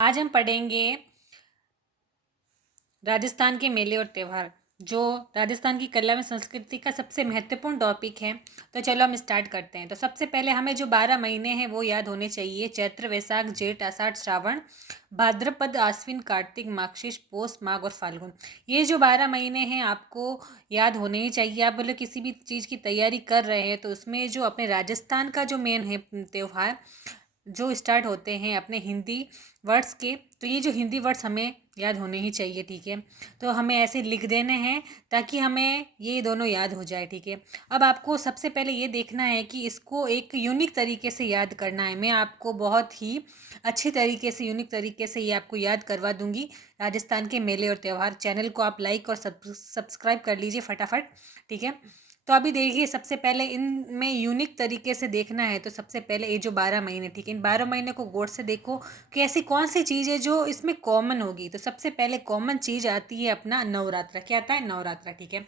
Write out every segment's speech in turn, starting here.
आज हम पढ़ेंगे राजस्थान के मेले और त्यौहार, जो राजस्थान की कला में संस्कृति का सबसे महत्वपूर्ण टॉपिक है। तो चलो हम स्टार्ट करते हैं। तो सबसे पहले हमें जो 12 महीने हैं वो याद होने चाहिए। चैत्र, वैशाख, जेठ, आषाढ़, श्रावण, भाद्रपद, आश्विन, कार्तिक, मार्गशीर्ष, पौष, माघ और फाल्गुन। ये जो 12 महीने हैं आपको याद होने ही चाहिए। आप बोले किसी भी चीज़ की तैयारी कर रहे हैं तो उसमें जो अपने राजस्थान का जो मेन है त्यौहार जो स्टार्ट होते हैं अपने हिंदी वर्ड्स के, तो ये जो हिंदी वर्ड्स हमें याद होने ही चाहिए। ठीक है, तो हमें ऐसे लिख देने हैं ताकि हमें ये दोनों याद हो जाए। ठीक है, अब आपको सबसे पहले ये देखना है कि इसको एक यूनिक तरीके से याद करना है। मैं आपको बहुत ही अच्छी तरीके से यूनिक तरीके से ये आपको याद करवा दूंगी। राजस्थान के मेले और त्यौहार चैनल को आप लाइक और सब्सक्राइब कर लीजिए फटाफट। ठीक है, तो अभी देखिए सबसे पहले इनमें यूनिक तरीके से देखना है। तो सबसे पहले ये जो 12 महीने, ठीक है, इन 12 महीने को गौर से देखो कि ऐसी कौन सी चीज़ है जो इसमें कॉमन होगी। तो सबसे पहले कॉमन चीज़ आती है अपना नवरात्रा। क्या आता है? नवरात्रा। ठीक है,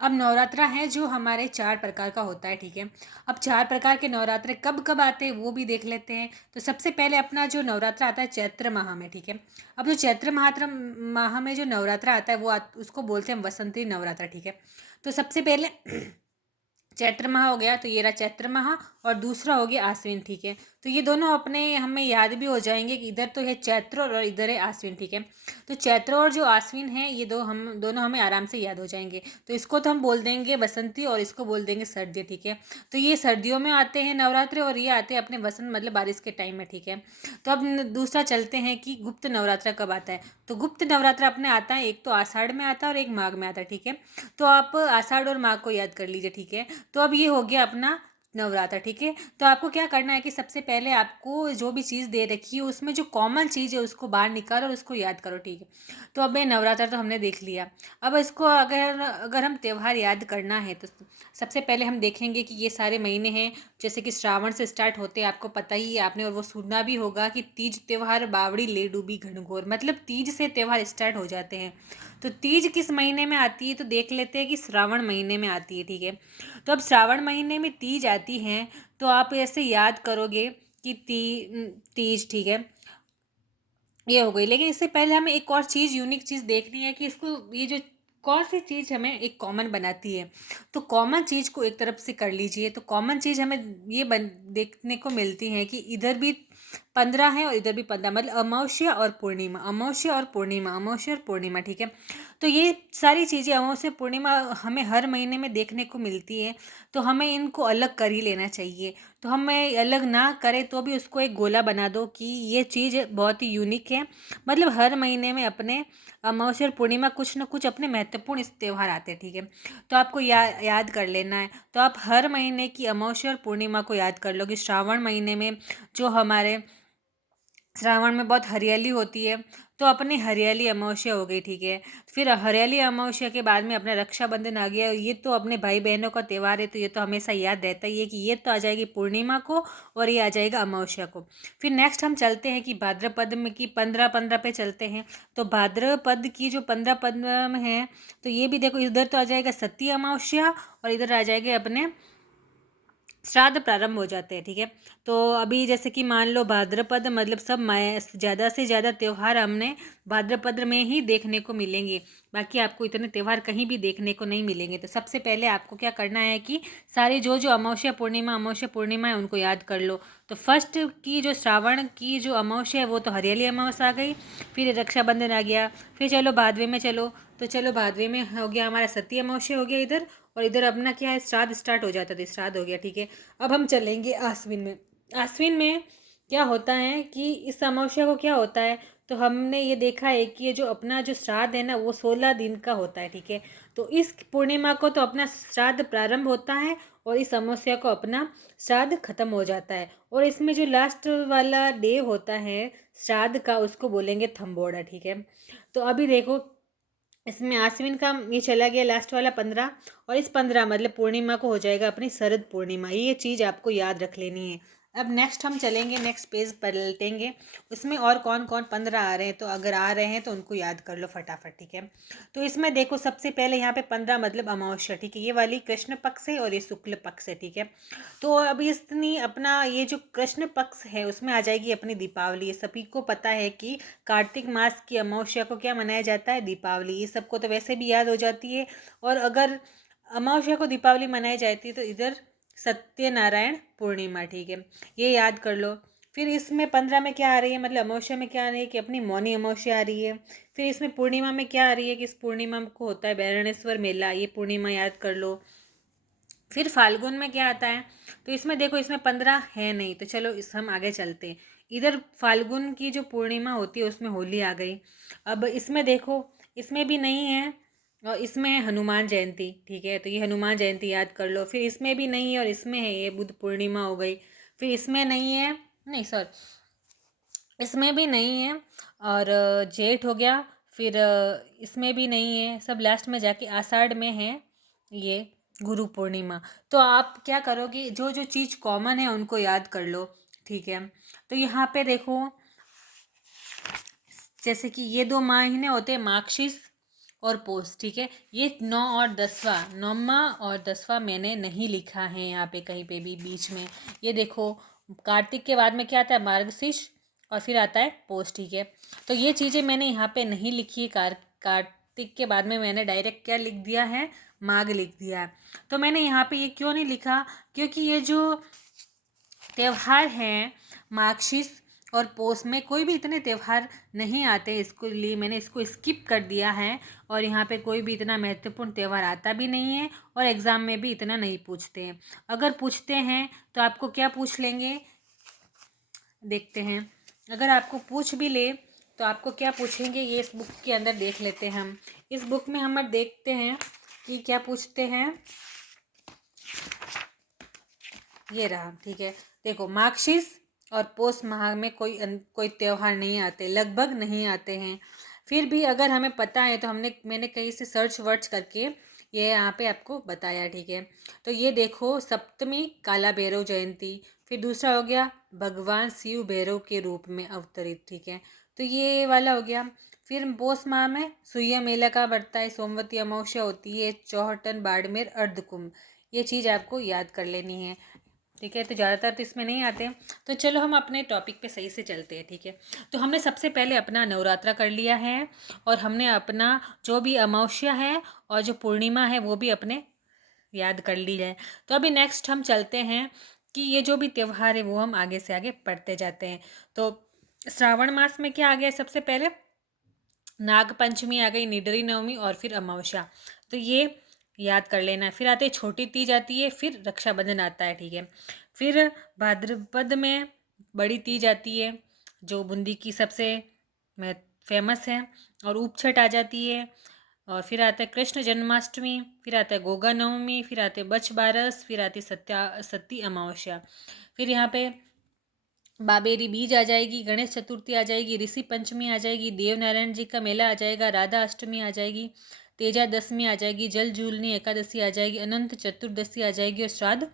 अब नवरात्रा है जो हमारे 4 प्रकार का होता है। ठीक है, अब 4 प्रकार के नवरात्रे कब कब आते हैं वो भी देख लेते हैं। तो सबसे पहले अपना जो नवरात्रा आता है चैत्र माह में। ठीक है, अब जो चैत्र माह में जो नवरात्रा आता है वो उसको बोलते हैं वसंती नवरात्रा। ठीक है, तो सबसे पहले चैत्र माह हो गया, तो ये रहा चैत्र माह, और दूसरा हो गया आश्विन। ठीक है, तो ये दोनों अपने हमें याद भी हो जाएंगे कि इधर तो है चैत्र और इधर है आश्विन। ठीक है, तो चैत्र और जो आश्विन है ये दोनों हमें आराम से याद हो जाएंगे। तो इसको तो हम बोल देंगे बसंती और इसको बोल देंगे सर्दी। ठीक है, तो ये सर्दियों में आते हैं नवरात्रे और ये आते हैं अपने वसंत मतलब बारिश के टाइम में। ठीक है, तो अब दूसरा चलते हैं कि गुप्त नवरात्रा कब आता है। तो गुप्त नवरात्रा अपने आता है, एक तो आषाढ़ में आता है और एक माघ में आता है। ठीक है, तो आप आषाढ़ और माघ को याद कर लीजिए। ठीक है, तो अब ये हो गया अपना नवरात्र। ठीक है, तो आपको क्या करना है कि सबसे पहले आपको जो भी चीज़ दे रखी है उसमें जो कॉमन चीज़ है उसको बाहर निकालो और उसको याद करो। ठीक है, तो अब ये नवरात्र तो हमने देख लिया। अब इसको अगर अगर हम त्यौहार याद करना है तो सबसे पहले हम देखेंगे कि ये सारे महीने हैं। जैसे कि श्रावण से स्टार्ट होते हैं, आपको पता ही है, आपने और वो सुना भी होगा कि तीज त्यौहार बावड़ी ले डूबी घनघोर, मतलब तीज से त्यौहार स्टार्ट हो जाते हैं। तो तीज किस महीने में आती है? तो देख लेते हैं कि श्रावण महीने में आती है। ठीक है, तो अब श्रावण महीने में तीज आती है, तो आप ऐसे याद करोगे कि तीज। ठीक है, ये हो गई। लेकिन इससे पहले हमें एक और चीज़ यूनिक चीज़ देखनी है कि इसको ये जो कौन सी चीज़ हमें एक कॉमन बनाती है। तो कॉमन चीज़ को एक तरफ से कर लीजिए। तो कॉमन चीज़ हमें ये देखने को मिलती है कि इधर भी 15 है और इधर भी 15, मतलब अमावस्या और पूर्णिमा, अमावस्या और पूर्णिमा, अमावस्या और पूर्णिमा। ठीक है, तो ये सारी चीज़ें अमावस्या पूर्णिमा हमें हर महीने में देखने को मिलती है। तो हमें इनको अलग कर ही लेना चाहिए। तो हमें अलग ना करें तो भी उसको एक गोला बना दो कि ये चीज़ बहुत ही यूनिक है। मतलब हर महीने में अपने अमावस्या और पूर्णिमा कुछ न कुछ अपने महत्वपूर्ण इस त्यौहार आते हैं। ठीक है, तो आपको याद कर लेना है। तो आप हर महीने की अमावस्या और पूर्णिमा को याद कर लो कि श्रावण महीने में जो हमारे श्रावण में बहुत हरियाली होती है, तो अपनी हरियाली अमावस्या हो गई। ठीक है, फिर हरियाली अमावस्या के बाद में अपना रक्षाबंधन आ गया। ये तो अपने भाई बहनों का त्यौहार है, तो ये तो हमेशा याद रहता ही है कि ये तो आ जाएगी पूर्णिमा को और ये आ जाएगा अमावस्या को। फिर नेक्स्ट हम चलते हैं कि भाद्रपद में की 15 पे चलते हैं। तो भाद्रपद की जो 15 में है, तो ये भी देखो इधर तो आ जाएगा सती अमावस्या और इधर आ जाएंगे अपने श्राद्ध प्रारंभ हो जाते हैं। ठीक है, तो अभी जैसे कि मान लो भाद्रपद मतलब सब ज़्यादा से ज़्यादा त्यौहार हमने भाद्रपद में ही देखने को मिलेंगे। बाकी आपको इतने त्यौहार कहीं भी देखने को नहीं मिलेंगे। तो सबसे पहले आपको क्या करना है कि सारी जो जो अमावस्या पूर्णिमा है उनको याद कर लो। तो फर्स्ट की जो श्रावण की जो अमावस्या है वो तो हरियाली अमावस्या आ गई। फिर रक्षाबंधन आ गया। फिर चलो भादवे में चलो, तो चलो भादवे में हो गया हमारा सती अमावस्या हो गया इधर, और इधर अपना क्या है श्राद्ध स्टार्ट हो जाता था, श्राद्ध हो गया। ठीक है, अब हम चलेंगे आश्विन में। आश्विन में क्या होता है कि इस अमावस्या को क्या होता है, तो हमने ये देखा है कि ये जो अपना जो श्राद्ध है ना वो 16 दिन का होता है। ठीक है, तो इस पूर्णिमा को तो अपना श्राद्ध प्रारंभ होता है और इस अमावस्या को अपना श्राद्ध खत्म हो जाता है। और इसमें जो लास्ट वाला डे होता है श्राद्ध का उसको बोलेंगे थम्बोड़ा। ठीक है, तो अभी देखो इसमें आश्विन का ये चला गया लास्ट वाला 15, और इस 15 मतलब पूर्णिमा को हो जाएगा अपनी शरद पूर्णिमा। ये चीज़ आपको याद रख लेनी है। अब नेक्स्ट हम चलेंगे, नेक्स्ट पेज पलटेंगे, उसमें और कौन कौन 15 आ रहे हैं, तो अगर आ रहे हैं तो उनको याद कर लो फटाफट, ठीक है। तो इसमें देखो सबसे पहले यहाँ पे 15 मतलब अमावस्या, ठीक है, ये वाली कृष्ण पक्ष है और ये शुक्ल पक्ष है, ठीक है। तो अभी इतनी अपना ये जो कृष्ण पक्ष है उसमें आ जाएगी अपनी दीपावली। ये सभी को पता है कि कार्तिक मास की अमावस्या को क्या मनाया जाता है, दीपावली। ये सबको तो वैसे भी याद हो जाती है। और अगर अमावस्या को दीपावली मनाई जाती है तो इधर सत्यनारायण पूर्णिमा, ठीक है, ये याद कर लो। फिर इसमें 15 में क्या आ रही है, मतलब अमावस्या में क्या आ रही है कि अपनी मौनी अमावस्या आ रही है। फिर इसमें पूर्णिमा में क्या आ रही है कि इस पूर्णिमा को होता है बैरणेश्वर मेला, ये पूर्णिमा याद कर लो। फिर फाल्गुन में क्या आता है, तो इसमें देखो इसमें 15 है नहीं, तो चलो इस हम आगे चलते हैं। इधर फाल्गुन की जो पूर्णिमा होती है उसमें होली आ गई। अब इसमें देखो इसमें भी नहीं है, और इसमें है हनुमान जयंती, ठीक है, तो ये हनुमान जयंती याद कर लो। फिर इसमें भी नहीं है और इसमें है ये बुद्ध पूर्णिमा हो गई। फिर इसमें नहीं है, नहीं सॉरी, इसमें भी नहीं है, और जेठ हो गया। फिर इसमें भी नहीं है, सब लास्ट में जाके आषाढ़ में है ये गुरु पूर्णिमा। तो आप क्या करोगे, जो जो चीज़ कॉमन है उनको याद कर लो, ठीक है। तो यहाँ पे देखो जैसे कि ये 2 महीने होते हैं मार्गशीर्ष और पोष, ठीक है। ये 9 और 10वां, 9वां और 10वां मैंने नहीं लिखा है यहाँ पे कहीं पे भी बीच में। ये देखो कार्तिक के बाद में क्या आता है, मार्गशीर्ष, और फिर आता है पोष, ठीक है। तो ये चीज़ें मैंने यहाँ पे नहीं लिखी है। कार्तिक के बाद में मैंने डायरेक्ट क्या लिख दिया है, माघ लिख दिया है। तो मैंने यहाँ पे ये क्यों नहीं लिखा, क्योंकि ये जो त्यौहार हैं मार्गशीर्ष और पोष में कोई भी इतने त्यौहार नहीं आते, इसको लिए मैंने इसको स्किप कर दिया है। और यहाँ पे कोई भी इतना महत्वपूर्ण त्यौहार आता भी नहीं है, और एग्ज़ाम में भी इतना नहीं पूछते हैं। अगर पूछते हैं तो आपको क्या पूछ लेंगे, देखते हैं। अगर आपको पूछ भी ले तो आपको क्या पूछेंगे, ये इस बुक के अंदर देख लेते हैं हम। इस बुक में हम देखते हैं कि क्या पूछते हैं। ये रहा, ठीक है। देखो मार्गशीर्ष और पोष माह में कोई त्यौहार नहीं आते, लगभग नहीं आते हैं। फिर भी अगर हमें पता है तो मैंने कहीं से सर्च वर्च करके ये यहाँ पे आपको बताया, ठीक है। तो ये देखो सप्तमी काला भैरव जयंती, फिर दूसरा हो गया भगवान शिव भैरव के रूप में अवतरित, ठीक है, तो ये वाला हो गया। फिर पोष माह में सुइया मेला का बढ़ता है, सोमवती अमावस्या होती है, चौहटन बाड़मेर अर्धकुंभ, ये चीज़ आपको याद कर लेनी है, ठीक है। तो ज़्यादातर तो इसमें नहीं आते। तो चलो हम अपने टॉपिक पे सही से चलते हैं, ठीक है। तो हमने सबसे पहले अपना नवरात्रा कर लिया है, और हमने अपना जो भी अमावस्या है और जो पूर्णिमा है वो भी अपने याद कर ली है। तो अभी नेक्स्ट हम चलते हैं कि ये जो भी त्यौहार है वो हम आगे से आगे पढ़ते जाते हैं। तो श्रावण मास में क्या आ गया, सबसे पहले नाग पंचमी आ गई, निडरी नवमी, और फिर अमावस्या, तो ये याद कर लेना। फिर आते छोटी तीज आती है, फिर रक्षाबंधन आता है, ठीक है। फिर भाद्रपद में बड़ी तीज आती है जो बूंदी की सबसे फेमस है, और उपछठ आ जाती है। और फिर आता है कृष्ण जन्माष्टमी, फिर आता है गोगा नवमी, फिर आते बछ बारस, फिर आती सती अमावस्या। फिर यहाँ पे बाबेरी बीज आ जाएगी, गणेश चतुर्थी आ जाएगी, ऋषि पंचमी आ जाएगी, देवनारायण जी का मेला आ जाएगा, राधा अष्टमी आ जाएगी, तेजा दशमी आ जाएगी, जल जूलनी एकादशी आ जाएगी, अनंत चतुर्दशी आ जाएगी, और श्राद्ध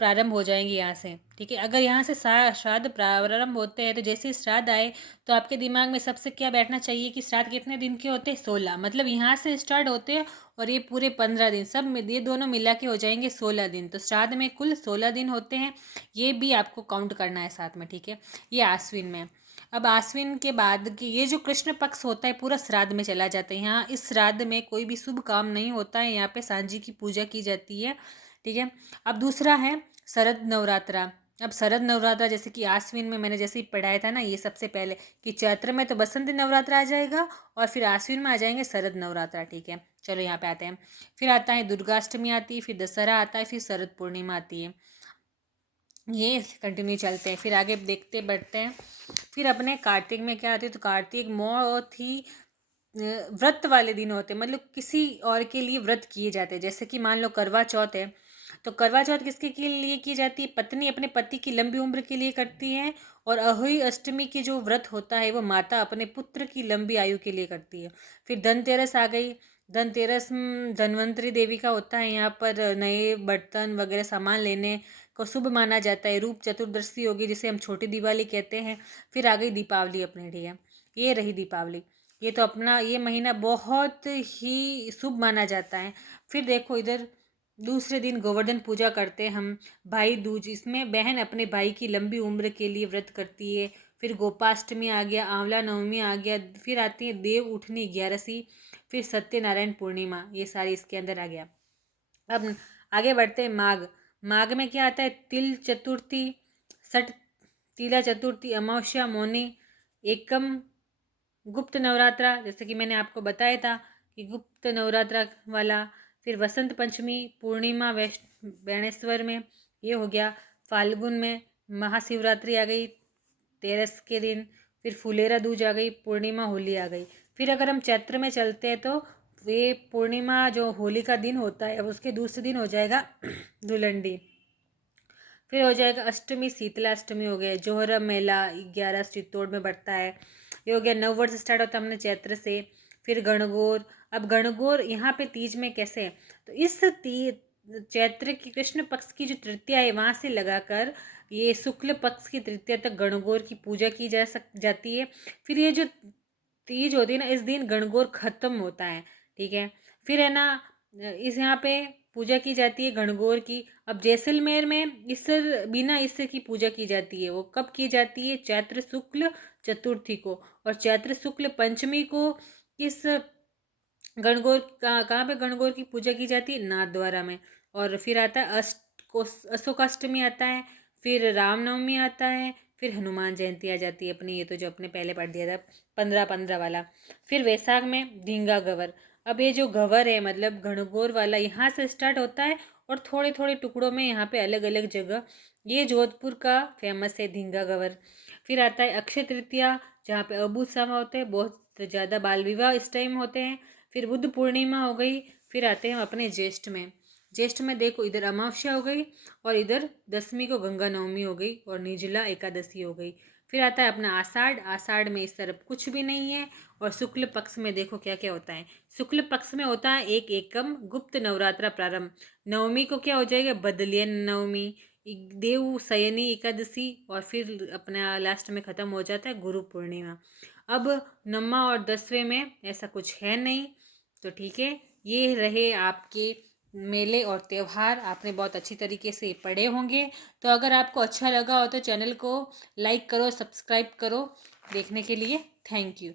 प्रारंभ हो जाएंगे यहाँ से, ठीक है। अगर यहाँ से श्राद्ध प्रारंभ होते हैं तो जैसे ही श्राद्ध आए तो आपके दिमाग में सबसे क्या बैठना चाहिए कि श्राद्ध कितने दिन के होते हैं, 16, मतलब यहाँ से स्टार्ट होते हैं और ये पूरे 15 दिन, सब में ये दोनों मिला के हो जाएंगे 16 दिन। तो श्राद्ध में कुल 16 दिन होते हैं, ये भी आपको काउंट करना है साथ में, ठीक है। ये आश्विन में। अब आश्विन के बाद की ये जो कृष्ण पक्ष होता है पूरा श्राद्ध में चला जाता है। यहाँ इस श्राद्ध में कोई भी शुभ काम नहीं होता है, यहाँ पे सांझी की पूजा की जाती है, ठीक है। अब दूसरा है शरद नवरात्रा। अब शरद नवरात्रा जैसे कि आश्विन में मैंने जैसे ही पढ़ाया था ना, ये सबसे पहले कि चैत्र में तो बसंत नवरात्रा आ जाएगा, और फिर आश्विन में आ जाएंगे शरद नवरात्रा, ठीक है। चलो यहाँ पे आते हैं। फिर आता है दुर्गाष्टमी आती है, फिर दशहरा आता है, फिर शरद पूर्णिमा आती है। ये कंटिन्यू चलते हैं, फिर आगे देखते बढ़ते हैं। फिर अपने कार्तिक में क्या आती है, तो कार्तिक बहुत ही व्रत वाले दिन होते हैं, मतलब किसी और के लिए व्रत किए जाते हैं। जैसे कि मान लो करवा चौथ है, तो करवा चौथ किसके के लिए की जाती है, पत्नी अपने पति की लंबी उम्र के लिए करती है। और अहोई अष्टमी की जो व्रत होता है वो माता अपने पुत्र की लंबी आयु के लिए करती है। फिर धनतेरस आ गई। धनतेरस धन्वंतरी देवी का होता है, यहाँ पर नए बर्तन वगैरह सामान लेने को शुभ माना जाता है। रूप चतुर्दशी होगी जिसे हम छोटी दिवाली कहते हैं। फिर आ गई दीपावली अपने लिए, ये रही दीपावली। ये तो अपना ये महीना बहुत ही शुभ माना जाता है। फिर देखो इधर दूसरे दिन गोवर्धन पूजा करते हैं हम, भाई दूज, इसमें बहन अपने भाई की लंबी उम्र के लिए व्रत करती है। फिर गोपाष्टमी आ गया, आंवला नवमी आ गया, फिर आती है देव उठनी 11वीं, फिर सत्यनारायण पूर्णिमा, ये सारी इसके अंदर आ गया। अब आगे बढ़ते हैं माघ। माघ में क्या आता है? तिल चतुर्थी, सठ तिला चतुर्थी, अमावस्या, मौनी, एकम, गुप्त नवरात्रा, जैसे कि मैंने आपको बताया था कि गुप्त नवरात्रा वाला। फिर वसंत पंचमी, पूर्णिमा बेणेश्वर में, ये हो गया। फाल्गुन में महाशिवरात्रि आ गई 13 के दिन। फिर फुलेरा दूज आ गई, पूर्णिमा होली आ गई। फिर अगर हम चैत्र में चलते हैं तो वे पूर्णिमा जो होली का दिन होता है उसके दूसरे दिन हो जाएगा धुलंडी। फिर हो जाएगा अष्टमी, शीतला अष्टमी हो गया। जोहरम मेला 11 चित्तौड़ में बढ़ता है, ये हो गया। नव वर्ष स्टार्ट होता है हमने चैत्र से। फिर गणगौर। अब गणगौर यहाँ पे तीज में कैसे है? तो इस चैत्र की कृष्ण पक्ष की जो तृतीया है वहाँ से लगाकर ये शुक्ल पक्ष की तृतीया तक गणगौर की पूजा की जाती है। फिर ये जो तीज होती है ना, इस दिन गणगौर खत्म होता है, ठीक है। फिर है ना इस यहाँ पे पूजा की जाती है गणगौर की। अब जैसलमेर में इसर बिना इसर की पूजा की जाती है। वो कब की जाती है? चैत्र शुक्ल चतुर्थी को। और चैत्र शुक्ल पंचमी को किस गणगौर कहाँ पे गणगौर की पूजा की जाती है? नाथद्वारा में। और फिर आता है अशोकाष्टमी आता है, फिर रामनवमी आता है, फिर हनुमान जयंती आ जाती है अपनी, ये तो जो अपने पहले पढ़ दिया था 15-15 वाला। फिर वैशाख में ढींगा गवर। अब ये जो गवर है मतलब गणगौर वाला यहाँ से स्टार्ट होता है और थोड़े थोड़े टुकड़ों में यहाँ पे अलग अलग जगह। ये जोधपुर का फेमस है ढींगा गवर। फिर आता है अक्षय तृतीया, जहाँ पे अबूझ समा होते हैं, बहुत ज़्यादा बाल विवाह इस टाइम होते हैं। फिर बुद्ध पूर्णिमा हो गई। फिर आते हैं अपने ज्येष्ठ में। ज्येष्ठ में देखो इधर अमावस्या हो गई और इधर 10वीं को गंगा नवमी हो गई और निर्जला एकादशी हो गई। फिर आता है अपना आषाढ़। आषाढ़ में इस तरफ कुछ भी नहीं है। और शुक्ल पक्ष में देखो क्या क्या होता है। शुक्ल पक्ष में होता है एक एकम गुप्त नवरात्रा प्रारंभ। नवमी को क्या हो जाएगा? बदलियन नवमी, देव सयनी एकादशी, और फिर अपना लास्ट में ख़त्म हो जाता है गुरु पूर्णिमा। अब 9वां और 10वें में ऐसा कुछ है नहीं, तो ठीक है। ये रहे आपके मेले और त्यौहार, आपने बहुत अच्छी तरीके से पढ़े होंगे। तो अगर आपको अच्छा लगा हो तो चैनल को लाइक करो, सब्सक्राइब करो। देखने के लिए थैंक यू।